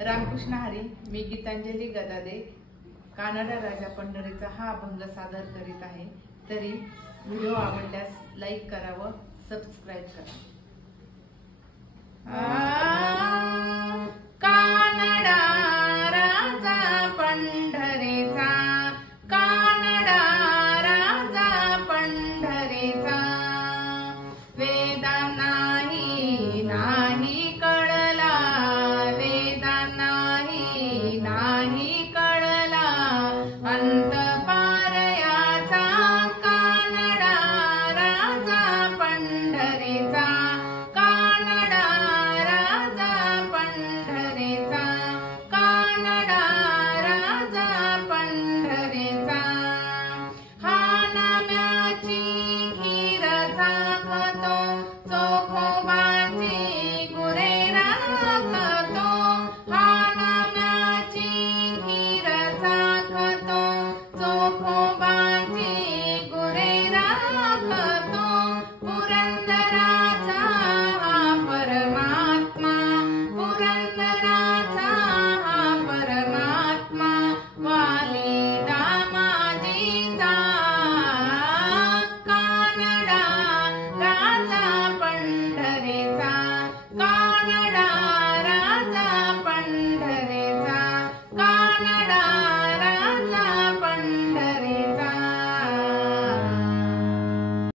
रामकृष्ण हरी. मी गीतांजली गदादे कानडा राजा पंढरीचा हा अभंग सादर करीत आहे. तरी व्हिडिओ आवडल्यास लाईक करा व सबस्क्राईब करा. कानडा राजा पंढरी